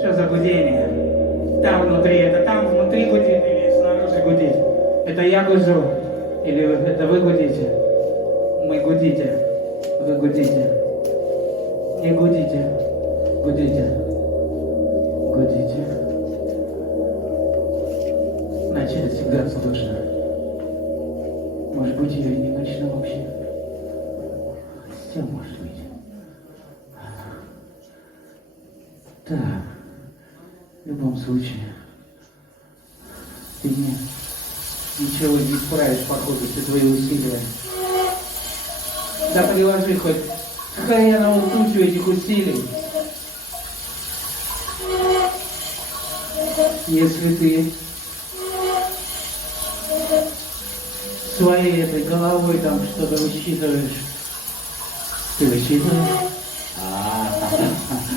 Что за гудение? Там внутри, это там внутри гудит или снаружи гудит? Это я гужу? Или это вы гудите? Мы гудите. Вы гудите. Не гудите. Гудите. Гудите. Начать всегда сложно. Может быть, я и не начну вообще. Все может быть. Да. В любом случае, ты ничего не исправишь, походу, все твои усилия. Да приложи хоть хреновую кучу этих усилий. Если ты своей этой головой там что-то высчитываешь, ты высчитываешь.